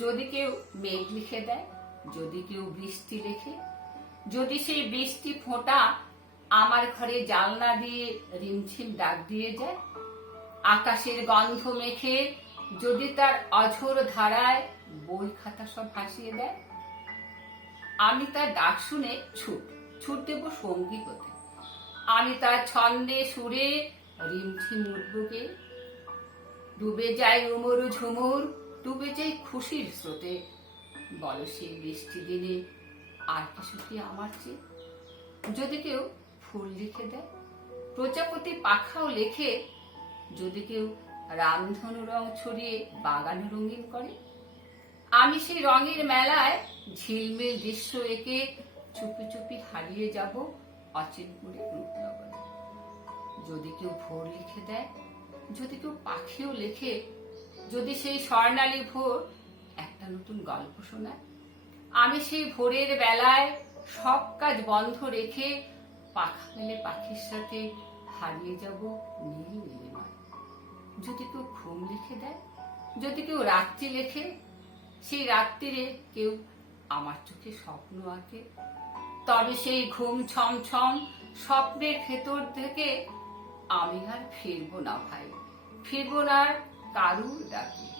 যদি কেউ মেঘ লিখে দেয়, যদি কেউ বৃষ্টি লেখে, যদি সেই বৃষ্টি ফোঁটা আমার ঘরে জানলা দিয়ে রিমঝিম ডাক দিয়ে যায়, আকাশের গন্ধ মেখে যদি তার অঝোর ধারায় বই খাতা সব ভাসিয়ে দেয়, আমি তার ডাক শুনে ছুট দেব সঙ্গী হতে। আমি তার ছন্দে সুরে রিমঝিম উঠবুকে, ডুবে যাই উমর ঝুমুর, ডুবে যাই খুশির স্রোতে। বলো সেই বৃষ্টি দিনে আর কিছু কি আমার চেয়ে? যদি কেউ ফুল লিখে দেয়, প্রজাপতি পাখাও লেখে, যদি কেউ রামধনু রং ছড়িয়ে বাগান রঙিন করে, আমি সেই রঙের মেলায় ঝিলমিল দৃশ্য এঁকে চুপি চুপি হারিয়ে যাব অচিনপুরে রূপনগরে। যদি কেউ ভোর লিখে দেয়, যদি কেউ পাখিও লেখে, যদি সেই স্বর্ণালী ভোর একটা নতুন গল্প শোনায়, আমি সেই ভোরের বেলায় সব কাজ বন্ধ রেখে পাখা মেলে পাখির সাথে হারিয়ে যাব নীল নীলিমায়। যদি কেউ ঘুম লিখে দেয়, যদি কেউ রাত্রি লেখে, সেই রাত্রিরে কেউ আমার চোখে স্বপ্ন আঁকে, তবে সেই ঘুম ছমছম স্বপ্নের ভেতর থেকে আমি আর ফিরবো না ভাই, ফিরবো না কারুর ডাকে।